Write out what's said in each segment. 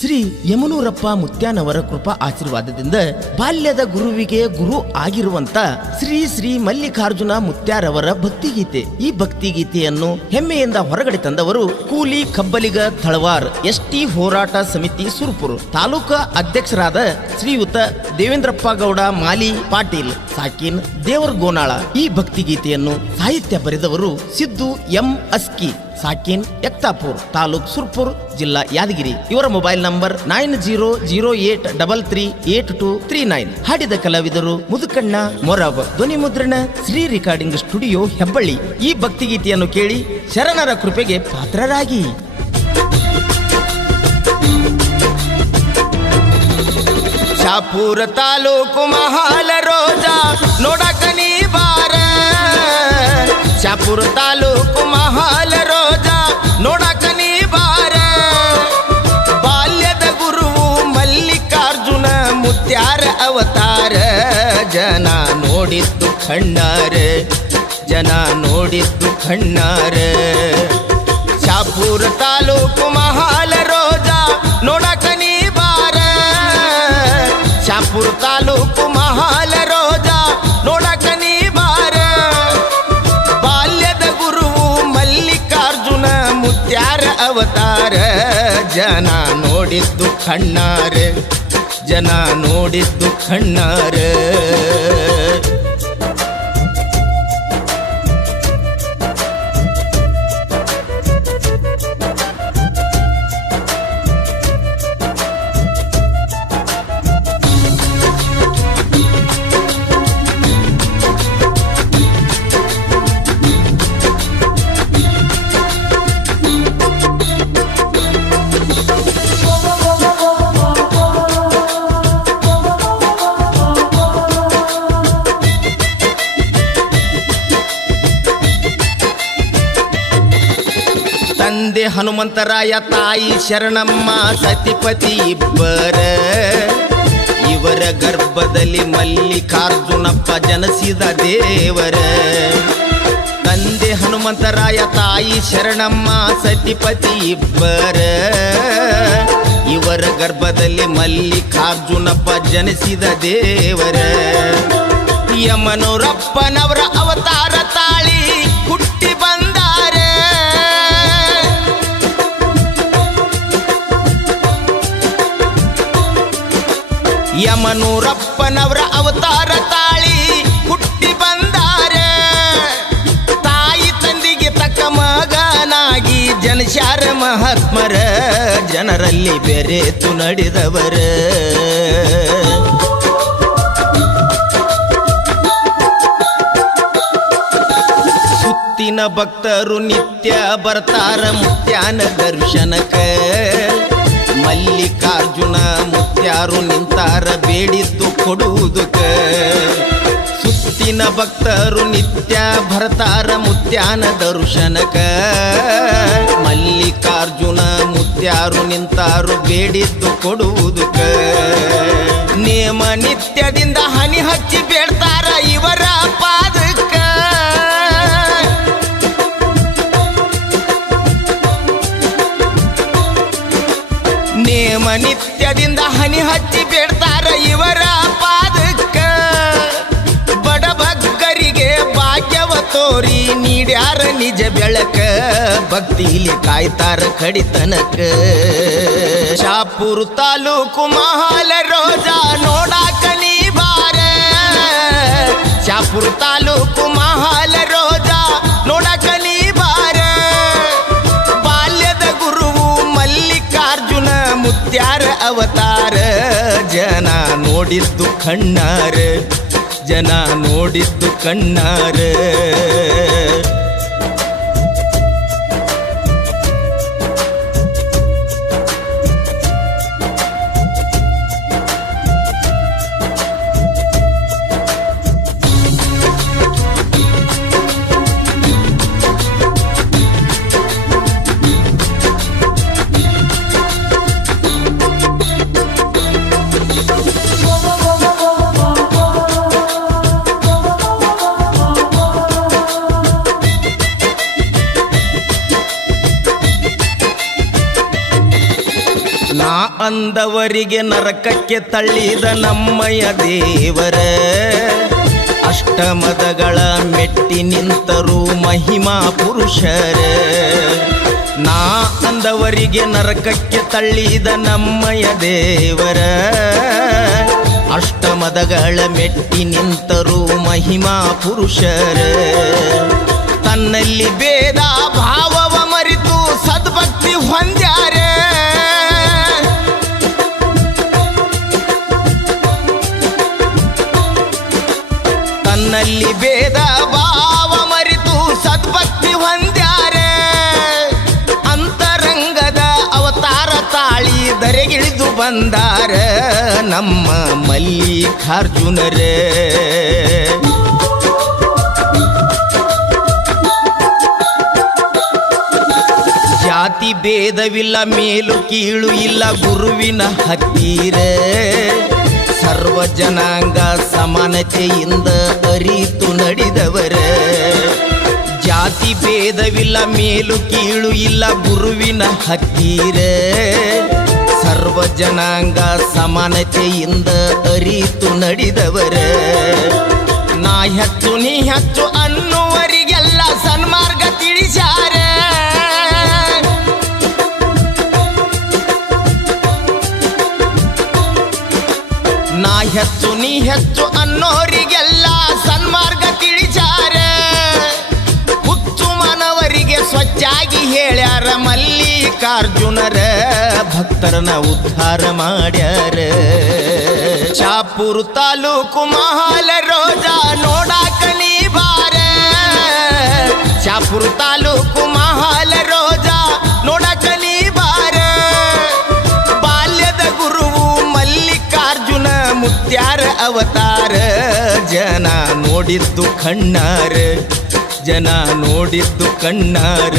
ಶ್ರೀ ಯಮನೂರಪ್ಪ ಮುತ್ಯಾನವರ ಕೃಪಾ ಆಶೀರ್ವಾದದಿಂದ ಬಾಲ್ಯದ ಗುರುವಿಗೆ ಗುರು ಆಗಿರುವಂತ ಶ್ರೀ ಶ್ರೀ ಮಲ್ಲಿಕಾರ್ಜುನ ಮುತ್ಯಾರವರ ಭಕ್ತಿಗೀತೆ. ಈ ಭಕ್ತಿಗೀತೆಯನ್ನು ಹೆಮ್ಮೆಯಿಂದ ಹೊರಗಡೆ ತಂದವರು ಕೂಲಿ ಕಬ್ಬಲಿಗ ತಳವಾರ್ ಎಸ್ಟಿ ಹೋರಾಟ ಸಮಿತಿ ಸುರ್ಪುರ್ ತಾಲೂಕಾ ಅಧ್ಯಕ್ಷರಾದ ಶ್ರೀಯುತ ದೇವೇಂದ್ರಪ್ಪ ಗೌಡ ಮಾಲಿ ಪಾಟೀಲ್ ಸಾಕಿನ್ ದೇವರ ಗೋನಾಳ. ಈ ಭಕ್ತಿಗೀತೆಯನ್ನು ಸಾಹಿತ್ಯ ಬರೆದವರು ಸಿದ್ದು ಎಂ ಅಸ್ಕಿ ಸಾಕಿನ್ ಎಕ್ತಾಪುರ್ ತಾಲೂಕ್ ಸುರ್ಪುರ್ ಜಿಲ್ಲಾ ಯಾದಗಿರಿ. ಇವರ ಮೊಬೈಲ್ ನಂಬರ್ 9008338239. ಹಾಡಿದ ಕಲಾವಿದರು ಮುದುಕಣ್ಣ ಮೊರಬ್. ಧ್ವನಿ ಮುದ್ರಣ ಶ್ರೀ ರೆಕಾರ್ಡಿಂಗ್ ಸ್ಟುಡಿಯೋ ಹೆಬ್ಬಳ್ಳಿ. ಈ ಭಕ್ತಿಗೀತೆಯನ್ನು ಕೇಳಿ ಶರಣರ ಕೃಪೆಗೆ ಪಾತ್ರರಾಗಿ. ಶಾಪುರ ತಾಲೂಕು ಮಹಾಲ ರೋಜಾ ನೋಡಕ ನೀ ಬಾರ. ಶಾಪುರ ತಾಲೂಕು ಮಹಾಲ ರೋಜಾ ನೋಡಕ ನೀ ಬಾರ. ಬಾಲ್ಯದ ಗುರುವು ಮಲ್ಲಿಕಾರ್ಜುನ ಮುತ್ಯಾರ ಅವತಾರ. ಜನ ನೋಡಿದ್ದು ಕಣ್ಣಾರ, ಜನ ನೋಡಿದ್ದು ಕಣ್ಣಾರ. ಶಾಪುರ ತಾಲೂಕು ಮಹಾಲ ರೋಜಾ ನೋಡಕ ನೀ ಬಾರ. ಶಾಪುರ ತಾಲೂಕು ಮಹಾಲ ರೋಜಾ ನೋಡಕ ನೀ ಬಾರ. ಬಾಲ್ಯದ ಗುರುವು ಮಲ್ಲಿಕಾರ್ಜುನ ಮುತ್ಯಾರ ಅವತಾರ. ಜನ ನೋಡಿದ್ದು ಕಣ್ಣಾರ, ಜನ ನೋಡಿದ್ದು ಕಣ್ಣಾರ. ತಂದೆ ಹನುಮಂತರಾಯ, ತಾಯಿ ಶರಣಮ್ಮ, ಸತಿಪತಿ ಇಬ್ಬರ. ಇವರ ಗರ್ಭದಲ್ಲಿ ಮಲ್ಲಿಕಾರ್ಜುನಪ್ಪ ಜನಿಸಿದ ದೇವರ. ತಂದೆ ಹನುಮಂತರಾಯ, ತಾಯಿ ಶರಣಮ್ಮ, ಸತಿಪತಿ ಇಬ್ಬರ. ಇವರ ಗರ್ಭದಲ್ಲಿ ಮಲ್ಲಿಕಾರ್ಜುನಪ್ಪ ಜನಿಸಿದ ದೇವರ. ಯಮನೂರಪ್ಪನವರ ಅವತಾರ ತಾಳಿ ಹುಟ್ಟಿ ಬಂದಾರೆ. ಯಮನೂರಪ್ಪನವರ ಅವತಾರ ತಾಳಿ ಹುಟ್ಟಿ ಬಂದಾರೆ. ತಾಯಿ ತಂದಿಗೆ ತಕ್ಕ ಮಗನಾಗಿ ಜನಶಾರ ಮಹಾತ್ಮರ. ಜನರಲ್ಲಿ ಬೆರೆತು ನಡೆದವರ. ಸುತ್ತಿನ ಭಕ್ತರು ನಿತ್ಯ ಬರ್ತಾರ ಮುತ್ಯಾನ ದರ್ಶನಕ. ಮಲ್ಲಿಕಾರ್ಜುನ ಮುತ್ಯಾರು ನಿಂತಾರ ಬೇಡಿದ್ದು ಕೊಡುವುದಕ್ಕ. ಸುತ್ತಿನ ಭಕ್ತರು ನಿತ್ಯ ಬರ್ತಾರ ಮುತ್ಯಾನ ದರ್ಶನಕ. ಮಲ್ಲಿಕಾರ್ಜುನ ಮುತ್ಯಾರು ನಿಂತಾರು ಬೇಡಿದ್ದು ಕೊಡುವುದಕ್ಕ. ನೇಮ ನಿತ್ಯದಿಂದ ಹನಿ ಹಚ್ಚಿ ಬೇಡ್ತಾರ ಇವರ ಪಾದಕ್ಕ. ನೇಮ ನಿತ್ಯದಿಂದ ಹನಿ ಹಚ್ಚಿ ಬೇಡ್ತಾರ ಇವರ ಪಾದಕ್ಕ. ಬಡಬಗ್ಗರಿಗೆ ಭಾಗ್ಯವ ತೋರಿ ನೀಡ್ಯಾರ ನಿಜ ಬೆಳಕ. ಭಕ್ತಿಲಿ ಕಾಯ್ತಾರ ಕಡಿತನಕ. ಶಾಪುರ ತಾಲೂಕು ಮಹಾಲ ರೋಜಾ ನೋಡಾಕ ನೀ ಬಾರ. ಶಾಪುರ ತಾಲೂಕು ಮಹಾಲ ರೋಜಾ ನೋಡಾಕ ನೀ ಬಾರ. ಬಾಲ್ಯದ ಗುರುವು ಮಲ್ಲಿಕಾರ್ಜುನ ಮುತ್ಯಾರ ಅವತಾರ. ಜನ ನೋಡಿದ್ದು ಕಣ್ಣಾರ, ಜನ ನೋಡಿದ್ದು ಕಣ್ಣಾರ. ನಾ ಅಂದವರಿಗೆ ನರಕಕ್ಕೆ ತಳ್ಳಿದ ನಮ್ಮಯ ದೇವರ ಅಷ್ಟಮದಗಳ ಮೆಟ್ಟಿ ನಿಂತರು ಮಹಿಮಾ ಪುರುಷರ ನಾ ಅಂದವರಿಗೆ ನರಕಕ್ಕೆ ತಳ್ಳಿದ ನಮ್ಮಯ ದೇವರ ಅಷ್ಟಮದಗಳ ಮೆಟ್ಟಿ ನಿಂತರು ಮಹಿಮಾ ಪುರುಷರ ತನ್ನಲ್ಲಿ ಭೇದ ಭಾವವ ಮರಿತು ಸದ್ಭಕ್ತಿ ಹೊಂದ್ಯಾರೆ ತನ್ನಲ್ಲಿ ಭೇದ ಭಾವ ಮರಿತು ಸದ್ಭಕ್ತಿ ಹೊಂದ್ಯಾರೆ ಅಂತರಂಗದ ಅವತಾರ ತಾಳಿ ದರೆಗಿಳಿದು ಬಂದಾರ ನಮ್ಮ ಮಲ್ಲಿಕಾರ್ಜುನರೇ ಜಾತಿ ಭೇದವಿಲ್ಲ ಮೇಲು ಕೀಳು ಇಲ್ಲ ಗುರುವಿನ ಹತ್ತಿರ ಸರ್ವ ಜನಾಂಗ ಸಮಾನತೆಯಿಂದ ಅರಿತು ನಡೆದವರ ಜಾತಿ ಭೇದವಿಲ್ಲ ಮೇಲು ಕೀಳು ಇಲ್ಲ ಗುರುವಿನ ಹತ್ತಿರ ಸರ್ವ ಜನಾಂಗ ಸಮಾನತೆಯಿಂದ ಅರಿತು ನಡೆದವರ ನಾ ಹೆಚ್ಚು ನೀ ಹೆಚ್ಚು ಅನ್ನುವರಿಗೆಲ್ಲ ಸನ್ಮಾರ್ಗ ತಿಳಿಸ್ಯಾರ ನಾ ಹೆಚ್ಚು ನೀ ಹೆಚ್ಚು ಅನ್ನೋರಿಗೆಲ್ಲ ಸನ್ಮಾರ್ಗ ತಿಳಿಸಾರ ಹುಚ್ಚು ಮನವರಿಗೆ ಸ್ವಚ್ಛಾಗಿ ಹೇಳ್ಯಾರ ಮಲ್ಲಿಕಾರ್ಜುನರ ಭಕ್ತರನ್ನ ಉದ್ಧಾರ ಮಾಡ್ಯಾರ ಶಾಪುರ ತಾಲೂಕು ಮಹಾಲ ರೋಜಾ ನೋಡಾಕ ನೀ ಬಾರ ಶಾಪುರ ತಾಲೂಕು ಮಹಾಲ ರೋಜಾ ನೋಡಾಕ ನೀ ಬಾರ ಬಾಲ್ಯದ ಗುರುವು ಮಲ್ಲಿಕಾರ್ಜುನ ಮುತ್ಯಾರ ಅವತಾರ ಜನ ನೋಡಿದ್ದು ಕಣ್ಣಾರ ಜನ ನೋಡಿದ್ದು ಕಣ್ಣಾರ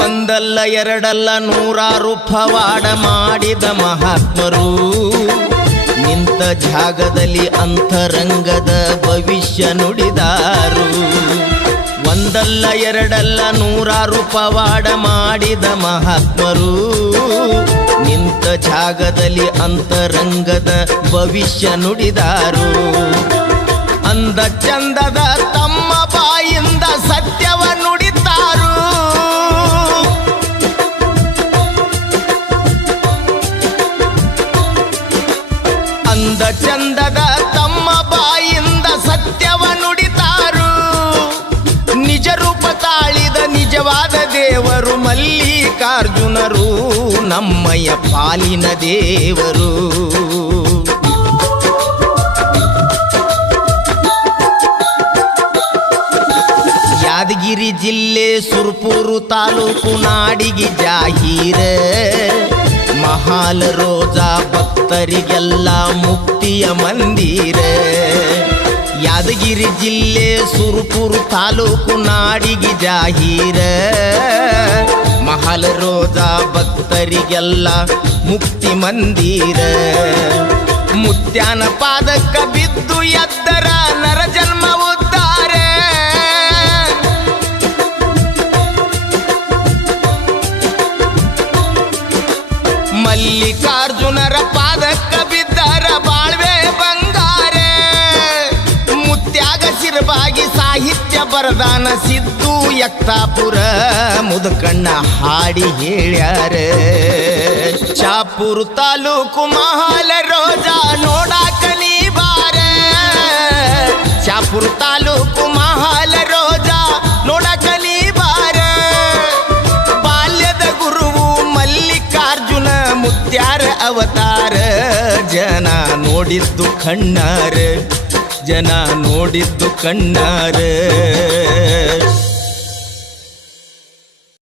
ಒಂದಲ್ಲ ಎರಡಲ್ಲ ನೂರಾರು ಪವಾಡ ಮಾಡಿದ ಮಹಾತ್ಮರು ನಿಂತ ಜಾಗದಲ್ಲಿ ಅಂತರಂಗದ ಭವಿಷ್ಯ ನುಡಿದಾರು ಒಂದಲ್ಲ ಎರಡಲ್ಲ ನೂರಾರು ಪವಾಡ ಮಾಡಿದ ಮಹಾತ್ಮರು ನಿಂತ ಜಾಗದಲ್ಲಿ ಅಂತರಂಗದ ಭವಿಷ್ಯ ನುಡಿದಾರು ಅಂದ ಚಂದದ ತಮ್ಮ ಬಾಯಿಂದ ಸತ್ಯವ ನುಡಿತಾರು ಅಂದ ಚಂದದ ತಮ್ಮ ಬಾಯಿಂದ ಸತ್ಯವ ನುಡಿತಾರು ನಿಜ ರೂಪ ತಾಳಿದ ನಿಜವಾದ ದೇವರು ಮಲ್ಲಿಕಾರ್ಜುನರು ನಮ್ಮಯ್ಯ ಪಾಲಿನ ದೇವರು ಯಾದಗಿರಿ ಜಿಲ್ಲೆ ಸುರ್ಪುರ ತಾಲೂಕು ನಾಡಿಗೆ ಜಾಹೀರ ಮಹಾಲ ರೋಜಾ ಭಕ್ತರಿಗೆಲ್ಲ ಮುಕ್ತಿಯ ಮಂದಿರ ಯಾದಗಿರಿ ಜಿಲ್ಲೆ ಸುರ್ಪುರ ತಾಲೂಕು ನಾಡಿಗೆ ಜಾಹೀರ ಮಹಾಲ ರೋಜಾ ಭಕ್ತರಿಗೆಲ್ಲ ಮುಕ್ತಿ ಮಂದಿರ ಮುತ್ಯಾನ ಪಾದಕ್ಕ ಬಿದ್ದು ಎದ್ದರ ನರ ಜನ್ಮ ಉದ್ಧಾರ ಮಲ್ಲಿಕಾರ್ಜುನರ ಪಾದಕ್ಕ ಬಿದ್ದರ ಬಾಳ್ವೆ ಬಂಗಾರ ಮುತ್ಯಾಗ ಸಿರಬಾಗಿ ಸಾಹಿತ್ಯ ಬರದಾನ ಸಿದ್ದು ಯಕ್ತಾಪುರ ಮುದಕಣ್ಣ ಹಾಡಿ ಹೇಳ್ಯಾರ ಶಾಪುರ ತಾಲೂಕು ಮಹಾಲ ರೋಜಾ ನೋಡಾಕ ನೀ ಬಾರ ಶಾಪುರ ತಾಲೂಕು ಮಹಾಲ ರೋಜಾ ನೋಡಾಕ ನೀ ಬಾರ ಬಾಲ್ಯದ ಗುರುವು ಮಲ್ಲಿಕಾರ್ಜುನ ಮುತ್ಯಾರ ಅವತಾರ ಜನ ನೋಡಿದ್ದು ಕಣ್ಣಾರ ಜನ ನೋಡಿದ್ದು ಕಣ್ಣಾರ